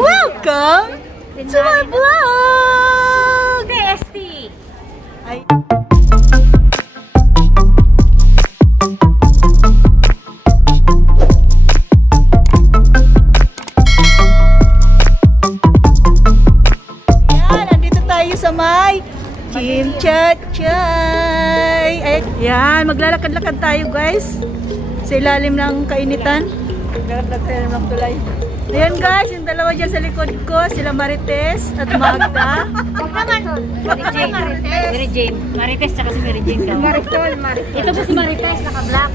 Welcome to my vlog! TST! Ay. Ayan, nandito tayo sa may Chimchatchay. Ayan, maglalakad-lakad tayo guys sa ilalim ng kainitan. Maglalakad tayo ng tulay. Ayan guys, yung dalawa dyan sa likod ko, sila Marites at Magda. Mary Jane. Marites tsaka si Mary Jane daw. Marisol. Ito po si Marites, naka-black.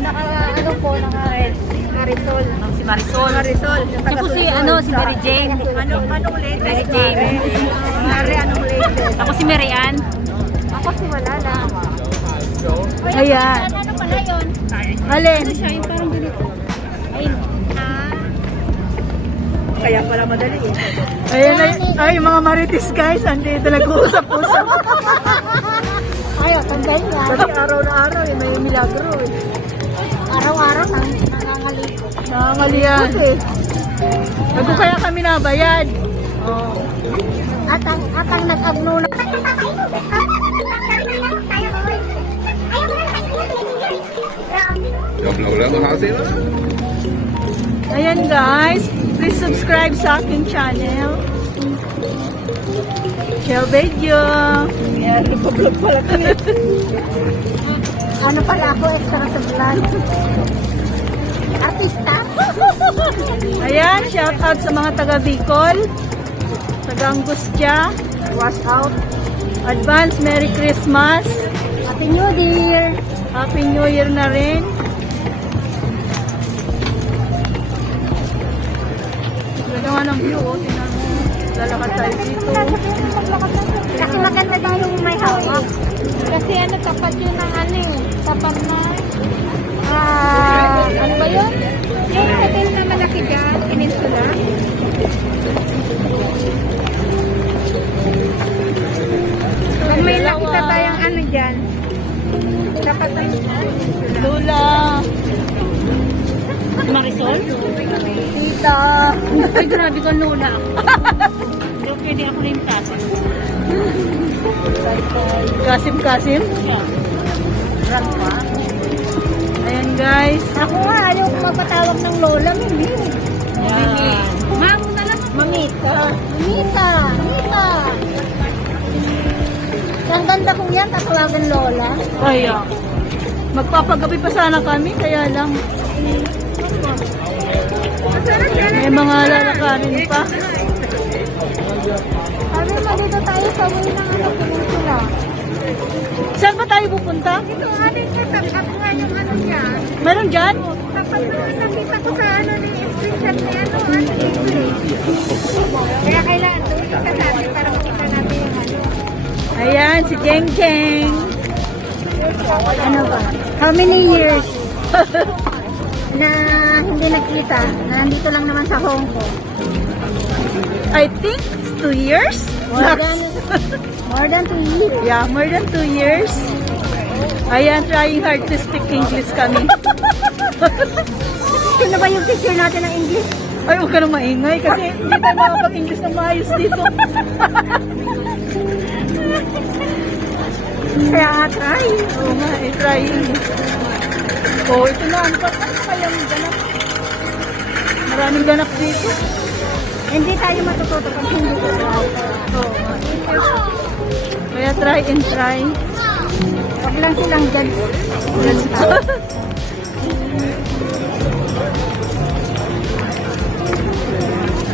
Naka-ano po, naka-red. Marisol. Si Marisol. Marisol. Ito po si, si Mary Jane. Anong latest? Mary Jane. Mari, anong latest? Ako si Mary Ann. Ako si Malala. Ayan. Ano pala yun? Alin? Siya yung parang ganito. Ayun. Kaya pala madali eh. Ayan ay mga Marites guys, andito nag-uusap-usap. Ayaw, tandaan yan. Kasi araw na araw eh, may milagro eh. Araw-araw nangangaliko. Nakangalian. Bago kaya kami nabayad. Oh. At ang nag-agno na. Ayan guys, please subscribe sa aking channel. Shell video. Ayan, nagpa-vlog pala kami. Ano pala ako, extra sa vlog. Artista. Ayan, shout out sa mga taga Bicol, taga Angustia, wash out. Advance Merry Christmas. Happy New Year. Happy New Year na rin. Ganda nga ng view, oh. Tingnan mo. Lalakad tayo dito. Kasi maganda daw yung may hawak. Kasi ano, tapat yun ng ano eh. Tapat na, ano ba yun? Yung hotel na malaki dyan, Peninsula. Pag may nakita tayong ano dyan, tapat ng Peninsula. Lula. Marisol? Tita. Ay, grabe ka Lola. Hindi pwede ako na yung klase. Kasim-kasim. Yeah. Run pa. Ayan guys. Ako nga, ayaw ko magpatawag ng lola, Mimi. Yeah. Ma'am na lang. Mamita. Mamita. Mamita. Ang ganda kong yan, tatawagan lola. Kaya. Magpapagabi pa sana kami, kaya lang. May mga lalakarin pa. Sabi mo, dito tayo sa way ng ano, Peninsula. Saan ba tayo pupunta? Ito, ano yung sasabi? Ako nga yung ano dyan. Meron dyan? Tapos nakita ko sa ano ni screenshot ni ano English. Kaya kailangan doon yung kasabi para makita natin yung ano. Ayan, si Jeng Jeng. Ano ba? How many years na hindi nagkita? Na nandito lang naman sa Hong Kong. I think it's 2 years. More than 2 years. Yeah, more than 2 years. Ayan, trying hard to speak English kami. Sino ba yung teacher natin ng English? Ay, huwag ka na maingay kasi hindi tayo makapag-English na maayos dito. Kaya nga try. Oo nga, trying. Oh, ito na. Ano kaya may ganap? Maraming ganap dito. Hindi tayo matututo pag hindi ko try. Oo nga. Kaya try and try. Huwag lang silang judge. Yes.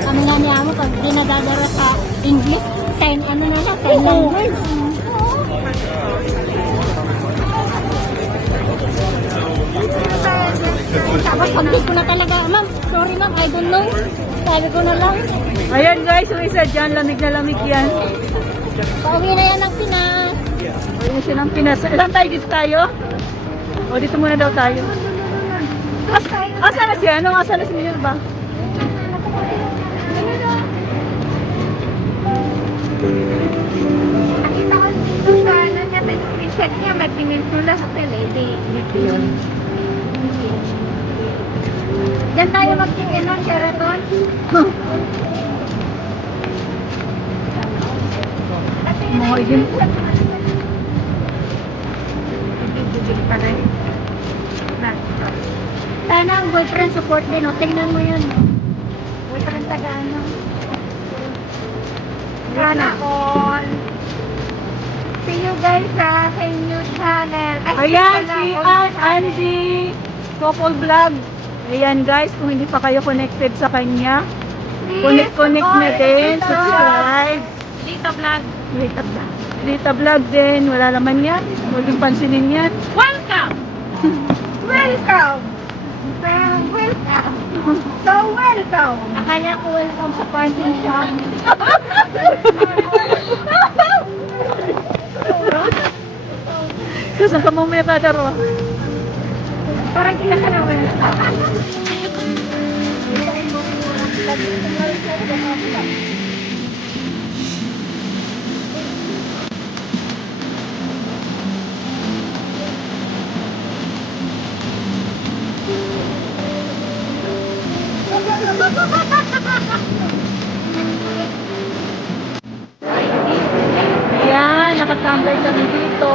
Kami nga niya mo, pag dinadadara sa English, sign ano na lang, sign language. Tapos pag di ko na talaga, ma'am, sorry ma'am, I don't know. Sabi ko na lang, Ayan guys, yung isa dyan, lamig na lamig yan. pauwi na yan ng Pinas. Ayun siya ng Pinas. Saan tayo? Dito tayo? O, dito muna daw tayo. Asa na siya? Anong asa na si Minerva? Nakita ko dito sa ano niya, screenshot niya, may Peninsula Hotel eh, dito yun. Diyan tayo mag-tingin ng Sheraton. Ayun. Bibigil pa rin. Sana ang boyfriend support din, o. Tingnan mo yun, o. Boyfriend taga-ano. Sana all. See you guys sa aking new channel. Ayan, si Angie Couple Vlog. Ayan guys, kung hindi pa kayo connected sa kanya, connect na din, subscribe. Lita Vlog. Rita Vlog. Rita Vlog din, wala naman yan. Huwag yung pansinin yan. Welcome! Welcome! Welcome! So welcome! Akala ko welcome sa party shop. Kasi ka mo may kadaro. Parang kinakalawan. Ayan, nakatambay kami dito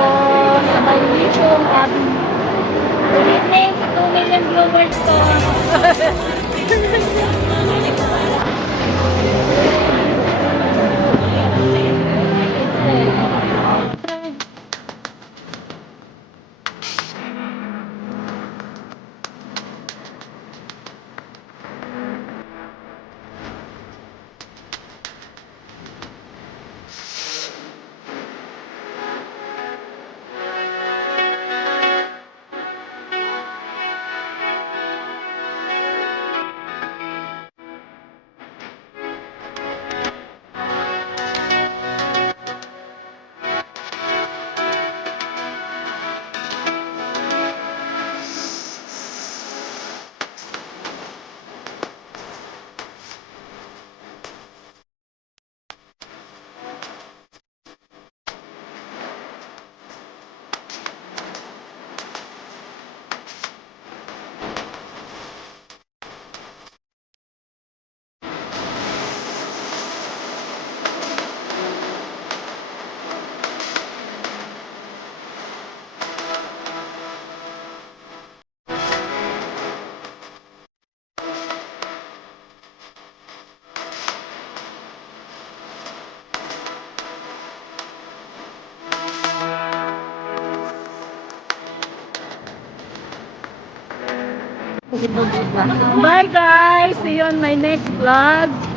sa may Lipong Avenue. Good evening, 2 million viewers to. Bye guys! See you on my next vlog.